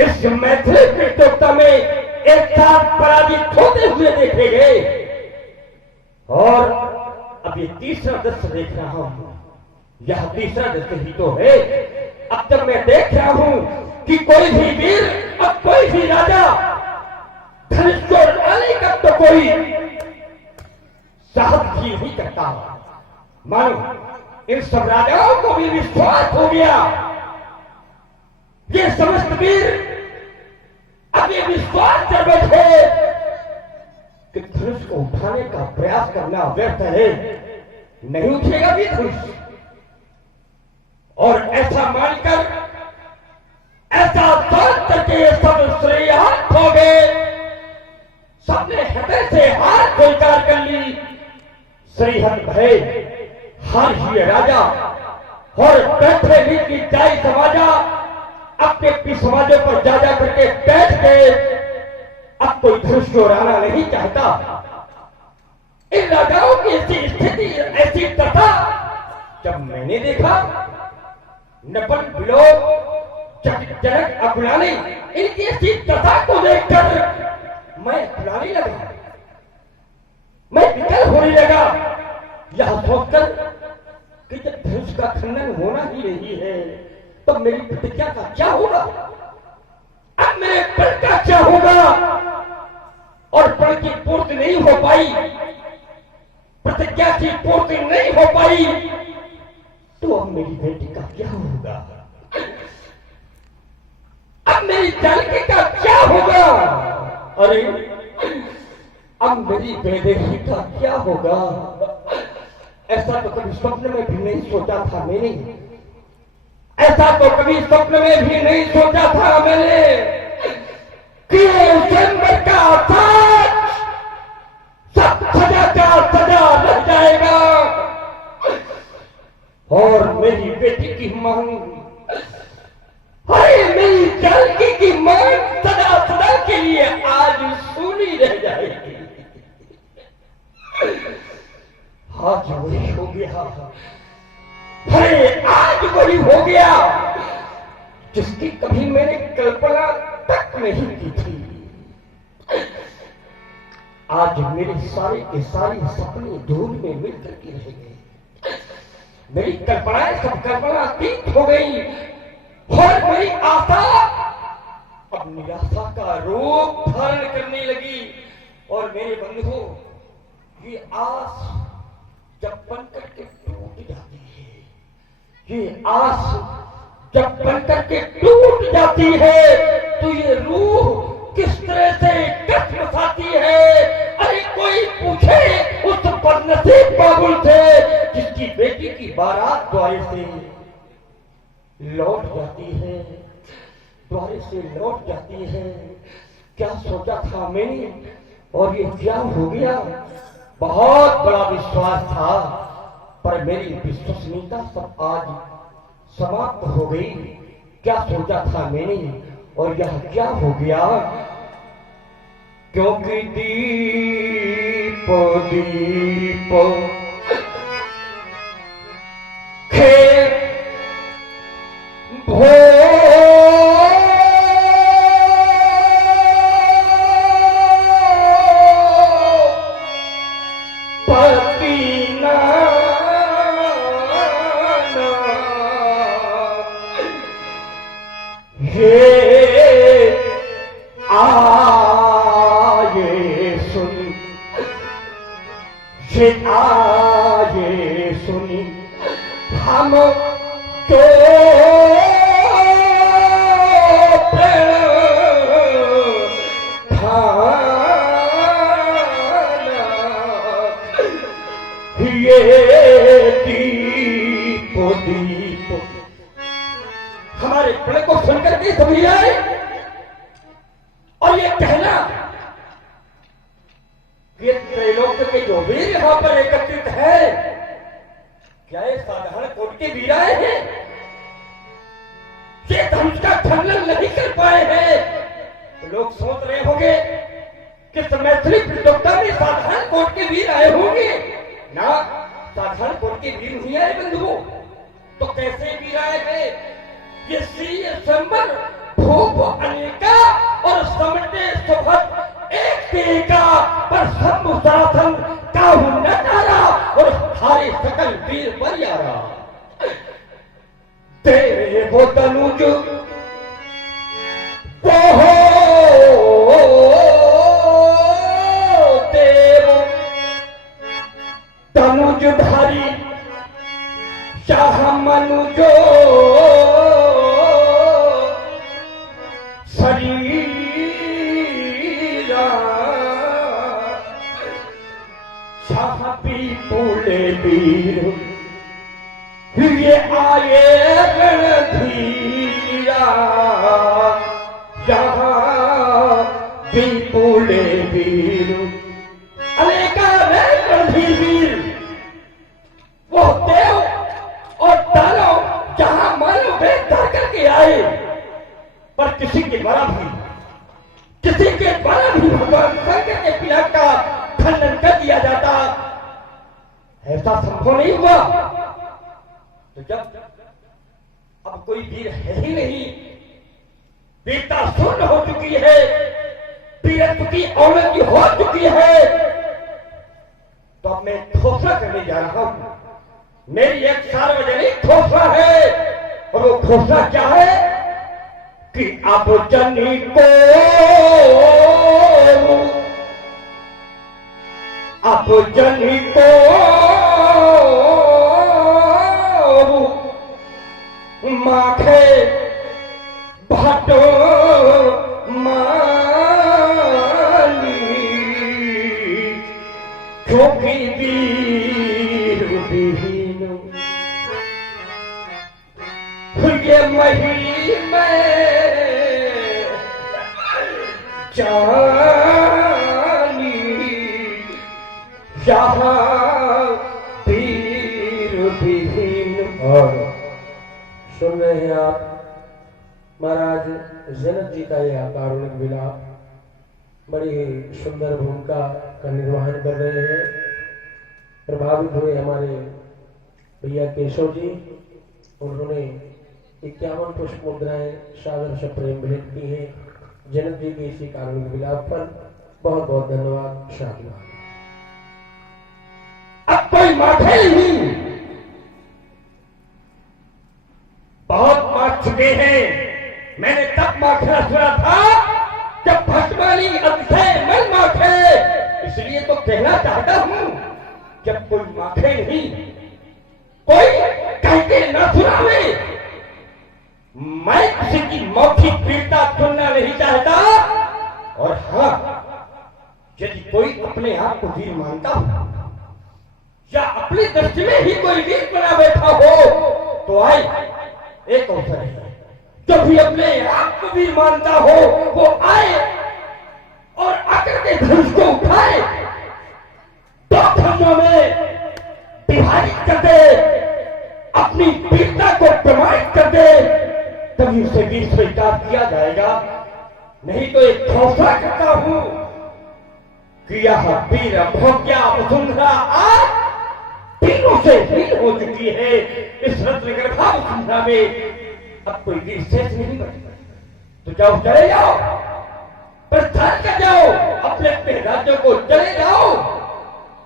इस मैथिली प्रतियोगिता में एक साथ पराजित होते हुए देखे गए और अब ये तीसरा दृश्य देख रहा हूं। यह तीसरा दृश्य ही तो है। अब तक मैं देख रहा हूं कि कोई भी वीर, अब कोई भी राजा धनुष को उड़ाने का तो कोई साहस ही नहीं करता। मानो इन सब राजाओं को भी विश्वास हो गया, ये समस्त वीर अब ये विश्वास कर बैठे कि धनुष को उठाने का प्रयास करना व्यर्थ है, नहीं उठेगा भी धनुष। और ऐसा मानकर, ऐसा सोच करके सब श्रेयात हो गए। सबने हृदय से हार स्वीकार कर ली। श्रीहत भय हार ही राजा और बैठे भी की जाई समाजा अपने अपनी समाजों पर जा जा करके बैठ गए। अब कोई धनुष को उड़ाना नहीं चाहता। इन राजाओं की ऐसी स्थिति, ऐसी दशा जब मैंने देखा, नपन विलोक जनक अकुलानी, इनकी ऐसी दशा को देखकर मैं अकुलाने लगा, मैं विकल होने लगा। यह सोचकर कि जब धनुष का खंडन होना ही नहीं है तो मेरी प्रतिज्ञा का क्या होगा, अब मेरे पल का क्या होगा। और पल की पूर्ति नहीं हो पाई, प्रतिज्ञा की पूर्ति नहीं हो पाई तो अब मेरी बेटी का क्या होगा, अब मेरी जानकी का क्या होगा। अरे अब मेरी बेदेही का क्या होगा। ऐसा तो कभी स्वप्न में भी नहीं सोचा था मैंने, ऐसा तो कभी स्वप्न में भी नहीं सोचा था मैंने कि स्वयंवर का साथ सब सजा का सजा रह जाएगा और मेरी बेटी की मांग, अरे मेरी जानकी की मांग सदा सदा के लिए आज सुनी रह जाएगी। आज वही हो गया, अरे आज वही हो गया जिसकी कभी मैंने कल्पना तक नहीं की थी। आज मेरे सारे के सारे सपने धूल में मिलकर के रह गए। मेरी कल्पनाएं सब कल्पनातीत हो गई और मेरी आशा अब निराशा का रूप धारण करने लगी। और मेरे बंधुओं, ये आस जब बनकर के टूट जाती है, ये आस जब बनकर के टूट जाती है तो ये रूह किस तरह से कसमसाती है। अरे कोई पूछे उस बदनसीब बाबुल से जिसकी बेटी की बारात द्वारे से लौट जाती है, द्वारे से लौट जाती है। क्या सोचा था मैंने और ये क्या हो गया। बहुत बड़ा विश्वास था पर मेरी विश्वसनीयता सब आज समाप्त हो गई। क्या सोचा था मैंने और यह क्या हो गया। क्योंकि दीप दीप खे भो आये सुनी हम तो ये दीप दीप हमारे प्रण को सुनकर के समझ आए। और ये कहना ये त्रैलोक्य के जो वीर यहां पर एकत्रित है, क्या ये साधारण कोट के वीर आए हैं, ये धनुष का खंडन नहीं कर पाए हैं। तो लोग सोच रहे होंगे कि मैथिली प्रतियोगिता में साधारण कोट के वीर आए होंगे ना। साधारण कोट के वीर नहीं आए बंधुओं, तो कैसे वीर आए गए। ये श्री स्वयंवर भूप अनेका और समटे सुभट एक तेगा पर शंभु सनातन काहू न तारा और थारे सकल वीर बरियारा तेरे वो तनुज वो हो देव तनुजधारी शाह मनुजो शरीरा शाह पीपुले वीर ये आए रणधीरा यहाँ पीपुले वीर अनेका रणधीर वीर वो देव और दानव जहां मानो वे धर करके आए पर किसी के द्वारा भी भगवान शंकर के पिता का खंडन कर दिया जाता ऐसा संभव नहीं हुआ। तो जब अब कोई वीर है ही नहीं, वीरता शून्य हो चुकी है, वीरत्व की अवनति हो चुकी है, तो अब मैं घोषणा करने जा रहा हूं। मेरी एक सार्वजनिक घोषणा है और वो घोषणा क्या है कि अब जनी को माखे भटो माली क्योंकि वीर विहीन ये मही में जानी यहाँ वीर विहीन। और सुन रहे हैं आप महाराज जनक जी का यह कारुणिक विलाप, बड़ी सुंदर भूमिका का निर्वहन कर रहे हैं। प्रभावित हुए हमारे भैया केशव जी, उन्होंने 51 पुष्प मुद्राएं सादर से प्रेम भेंट की हैं जनक जी के इसी कारुणिक विलाप पर। बहुत बहुत धन्यवाद, साधुवाद। अब कोई माथे नहीं, बहुत मार चुके हैं। मैंने तब माखना सुना था जब भस्मानी अतिशय मन माखे, इसलिए तो कहना चाहता हूं जब कोई माखे नहीं, कोई कह के न सुनावे। मैं किसी की मौखिक वीरता सुनना नहीं चाहता। और हाँ, यदि कोई अपने आप को वीर मानता हो या अपनी दृष्टि में ही कोई वीर बना बैठा हो तो आए, एक अवसर है। जो भी अपने आप को वीर मानता हो वो आए और आकर के धनुष को उठाए, दो खंडों में विभाजित कर दे, अपनी वीरता को प्रमाणित कर दे, तभी उसे वीर स्वीकार किया जाएगा। नहीं तो एक घोषणा करता हूं कि यह वीर भोग्या वसुंधरा आज तीनों से हीन हो चुकी है। इस रत्नगर्भा वसुंधरा में अब कोई वीर शेष नहीं बचा। तो जाओ, चले जाओ, प्रस्थान कर जाओ, अपने अपने राज्यों को चले जाओ।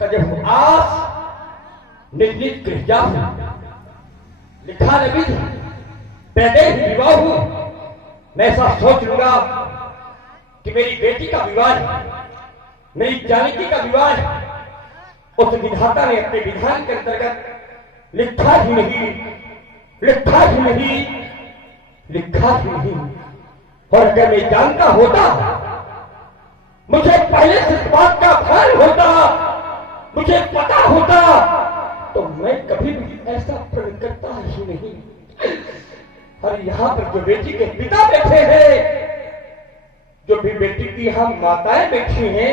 तजब आस निज निज गृह जाओ। लिखा नबी पैदे ही विवाह हूं। मैं ऐसा सोच लूंगा कि मेरी बेटी का विवाह, मेरी जानकी का विवाह उस विधाता ने अपने विधान के अंतर्गत लिखा ही नहीं। और अगर मैं जानता होता, मुझे पहले से इस बात का ख्याल होता, मुझे पता होता, तो मैं कभी भी ऐसा प्रण करता ही नहीं। और यहाँ पर जो बेटी के पिता बैठे हैं, जो भी बेटी की यहाँ माताएं बैठी हैं,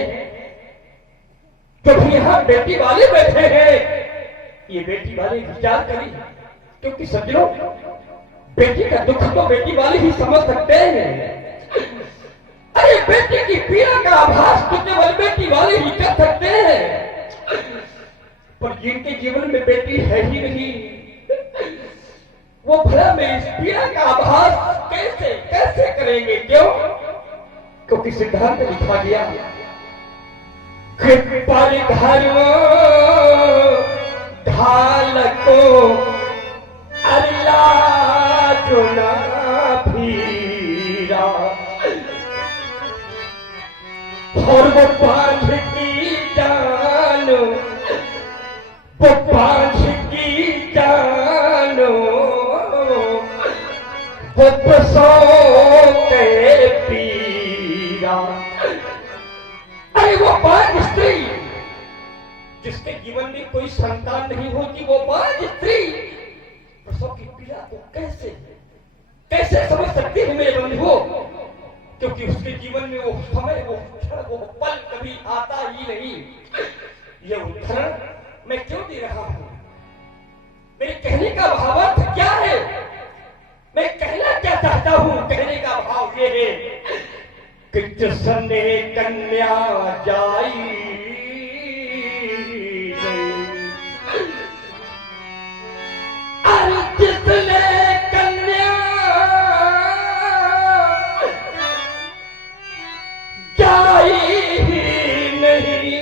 जो भी यहाँ बेटी वाले बैठे हैं, ये बेटी वाले विचार करें। क्योंकि सज्जनों, बेटी का दुख तो बेटी वाले ही समझ सकते हैं। अरे बेटी की पीड़ा का आभास तो केवल बेटी वाले ही कर सकते हैं। पर जिनके जीवन में बेटी है ही नहीं, वो भला में इस पीड़ा का आभास कैसे कैसे करेंगे? क्यों? क्योंकि सिद्धांत लिखा गया कि पर घरो ढाल को अल्लाह जो ना भीरा, और वो बांझ की जानो, वो बांझ की जानो, वो बसो के पीरा। अरे वो बांझ स्त्री जिसके जीवन में कोई संतान नहीं होती, वो बांझ स्त्री प्रसव की पीड़ा को कैसे कैसे समझ सकती है मेरे बंधुओं? क्योंकि उसके जीवन में वो समय, वो क्षण, वो पल कभी आता ही नहीं। यह उदाहरण मैं क्यों दे रहा हूं? मेरे कहने का भावार्थ क्या है? मैं कहना क्या चाहता हूं? कहने का भाव ये है कि जिसने कन्या जाई, अरे जिसने कन्या जाई ही नहीं,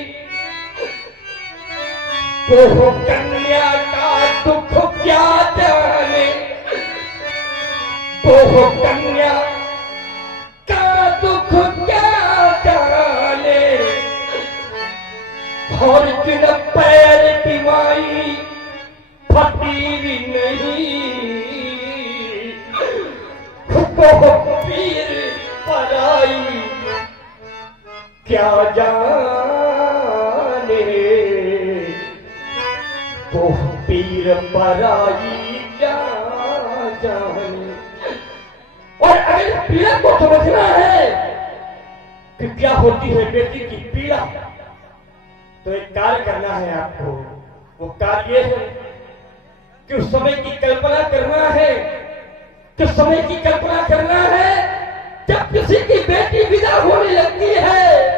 वो कन्या का दुख क्या जाने, वो कन्या का दुख क्या जाने। और जिन पैर दिवाई फकीरी नहीं, वो पीर पराई क्या जाने, वो पीर पराई क्या जाने। और अगर पीड़ा को समझना है कि क्या होती है बेटी की पीड़ा, तो एक कार्य करना है आपको। वो कार्य है कि उस समय की कल्पना करना है, कि समय की कल्पना करना है जब किसी की बेटी विदा होने लगती है,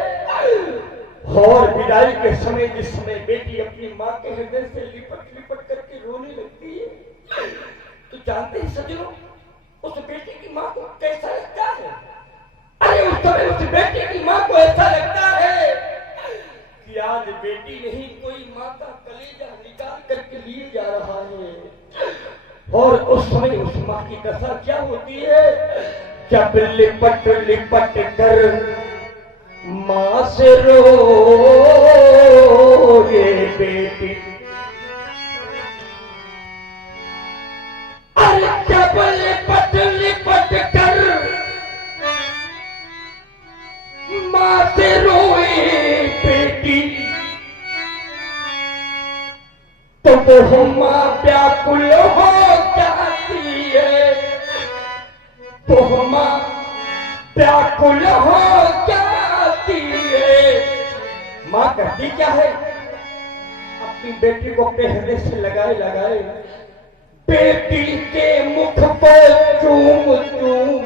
और विदाई के समय जिस समय बेटी अपनी मां के हृदय से लिपट लिपट करके रोने लगती है, तो जानते ही सजनों उस बेटी की मां को कैसा लगता है? अरे उस समय उस बेटी की मां को ऐसा लगता है कि आज बेटी नहीं, कोई मां का कलेजा निकाल करके लिए जा रहा है। और उस समय उस मां की दशा क्या होती है? जब लिपट लिपट कर मां से रोए बेटी, अरे जब लिपट लिपट कर मां से रोए बेटी, तो वो मां व्याकुल हो जाती है, तो मां व्याकुल हो जाती है। मां करती क्या है? अपनी बेटी को अपने हृदय से लगाए लगाए बेटी के मुख पर चूम चूम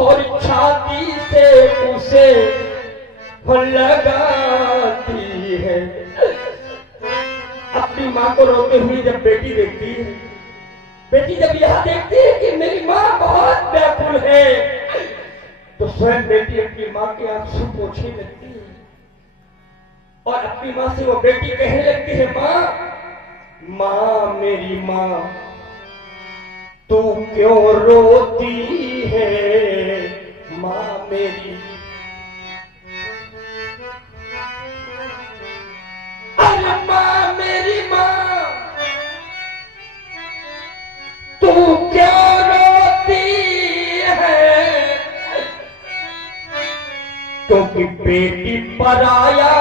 और छाती से उसे लगाती है। अपनी मां को रोते हुए जब बेटी देखती है, बेटी जब यह देखती है कि मेरी मां बहुत व्याकुल है, तो स्वयं बेटी अपनी मां के आंसू पोंछने लगती है और अपनी मां से वो बेटी कहने लगती है, मां मां मेरी मां तू क्यों रोती है? मां मेरी, अरे मां मेरी मां तू क्यों रोती है? क्योंकि बेटी पराया